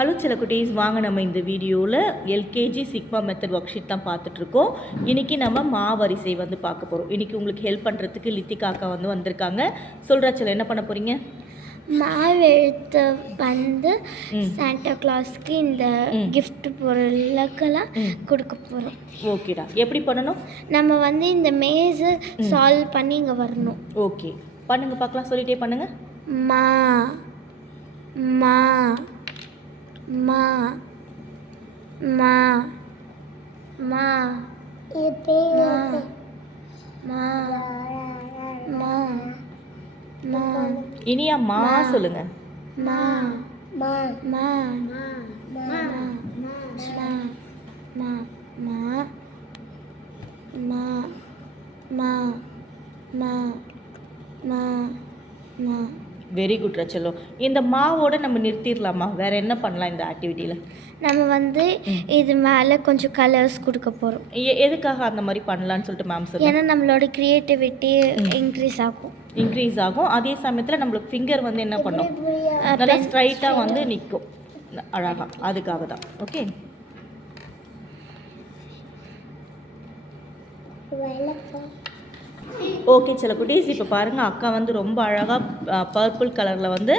Hello சில குட்டீஸ், வாங்க நம்ம இந்த வீடியோவில் LKG sigma method work sheet தான் பார்த்துட்ருக்கோம். இன்றைக்கி நம்ம மாவரிசை வந்து பார்க்க போகிறோம். இன்றைக்கி உங்களுக்கு ஹெல்ப் பண்ணுறதுக்கு லித்திகா அக்கா வந்து வந்திருக்காங்க. சொல்கிறா சில என்ன பண்ண போகிறீங்க? மாவெழுத்து வந்து சாண்டா கிளாஸ்க்கு இந்த கிஃப்ட் பொருளுக்கெல்லாம் கொடுக்க போகிறோம். ஓகேடா, எப்படி பண்ணணும்? நம்ம வந்து இந்த மேஸை சால்வ் பண்ணி இங்கே வரணும். ஓகே, பண்ணுங்கள் பார்க்கலாம். சொல்லிட்டே பண்ணுங்கள். மா மா மா மா மா மா மா மா இனியா மா சொல்லுங்க. மா மா மா மா மா மா மா மா மா மா மா. வெரி குட் ரச்சலோ. இந்த மாவோட நம்ம நிறுத்திடலாமா? வேற என்ன பண்ணலாம் இந்த ஆக்டிவிட்டியில்? நம்ம வந்து இது மேலே கொஞ்சம் கலர்ஸ் கொடுக்க போகிறோம். எதுக்காக அந்த மாதிரி பண்ணலான்னு சொல்லிட்டு மேம் சொல்லுங்க. ஏன்னா நம்மளோட க்ரியேட்டிவிட்டி இன்க்ரீஸ் ஆகும். அதே சமயத்தில் நம்மளுக்கு ஃபிங்கர் வந்து என்ன பண்ணும், நல்லா ஸ்ட்ரைட்டாக வந்து நிற்கும் அழகாக. அதுக்காக தான். ஓகே, ஓகே சில குட்டீஸ், இப்போ பாருங்கள் அக்கா வந்து ரொம்ப அழகாக பர்பிள் கலரில் வந்து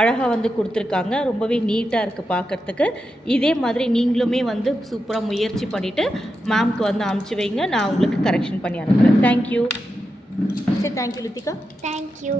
அழகாக வந்து கொடுத்துருக்காங்க. ரொம்பவே நீட்டாக இருக்குது பார்க்குறதுக்கு. இதே மாதிரி நீங்களுமே வந்து சூப்பராக முயற்சி பண்ணிவிட்டு மேம்க்கு வந்து அனுப்பிச்சி வைங்க. நான் உங்களுக்கு கரெக்ஷன் பண்ணி அனுப்புகிறேன். தேங்க்யூ. சரி, தேங்க்யூ லித்திகா. தேங்க்யூ.